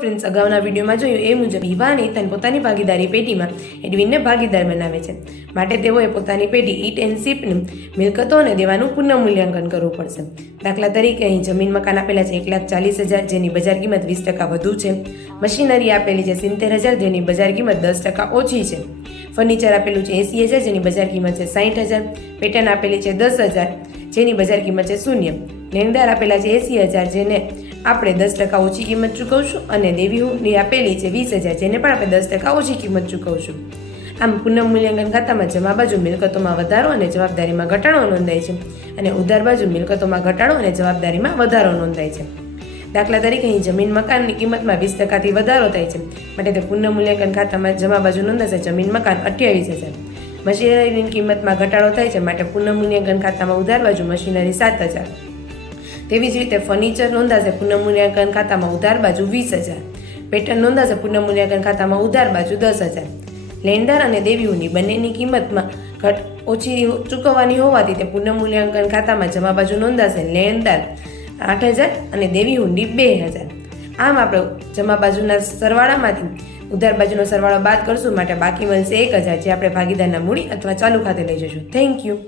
Friends, અગાઉના વિડીયોમાં જોયું એ મુજબ હિવા અને ઇથાન પોતાની ભાગીદારી પેઢીમાં એડવિનને ભાગીદાર બનાવે છે. માટે તેઓએ પોતાની પેઢી ઈટ એન્ડ શિપની મિલકતો અને દેવાનું પુનઃમૂલ્યાંકન કરવું પડશે. દાખલા તરીકે અહીં જમીન મકાન આપેલા છે 1,40,000, જેની બજાર કિંમત 20% વધુ છે. મશીનરી આપેલી છે 70,000, જેની બજાર કિંમત 10% ઓછી છે. ફર્નિચર આપેલું છે 80,000, જેની બજાર કિંમત છે 60,000. પેટર્ન આપેલી છે 10,000, જેની બજાર કિંમત છે 0. લેણદાર આપેલા છે 80,000, જેને આપણે 10% ઓછી કિંમત ચૂકવશું, અને દેવી હુંડી આપેલી છે 20,000, જેને પણ આપણે 10% ઓછી કિંમત ચૂકવશું. આમ પુનઃમૂલ્યાંકન ખાતામાં જમા બાજુ મિલકતોમાં વધારો અને જવાબદારીમાં ઘટાડો નોંધાય છે, અને ઉધાર બાજુ મિલકતોમાં ઘટાડો અને જવાબદારીમાં વધારો નોંધાય છે. દાખલા તરીકે અહીં જમીન મકાનની કિંમતમાં 20%થી વધારો થાય છે, માટે તે પુનઃમૂલ્યાંકન ખાતામાં જમા બાજુ નોંધાશે જમીન મકાન 28,000. મશીનરીની કિંમતમાં ઘટાડો થાય છે, માટે પુનઃમૂલ્યાંકન ખાતામાં ઉધાર બાજુ મશીનરી 7,000. તેવી જ રીતે ફર્નિચર નોંધાશે પુનઃમૂલ્યાંકન ખાતામાં ઉધાર બાજુ 20,000. પેટર્ન નોંધાશે પુનઃમૂલ્યાંકન ખાતામાં ઉધાર બાજુ 10,000. લેણદાર અને દેવી હુંડી બંનેની કિંમતમાં ઓછી ચૂકવવાની હોવાથી તે પુનઃમૂલ્યાંકન ખાતામાં જમા બાજુ નોંધાશે લેણદાર 8,000 અને દેવી હુંડી 2,000. આમ આપણે જમા બાજુના સરવાળામાંથી ઉધાર બાજુનો સરવાળો બાદ કરશું, માટે બાકી મળશે 1,000, જે આપણે ભાગીદારના મૂડી અથવા ચાલુ ખાતે લઈ જઈશું. Thank you.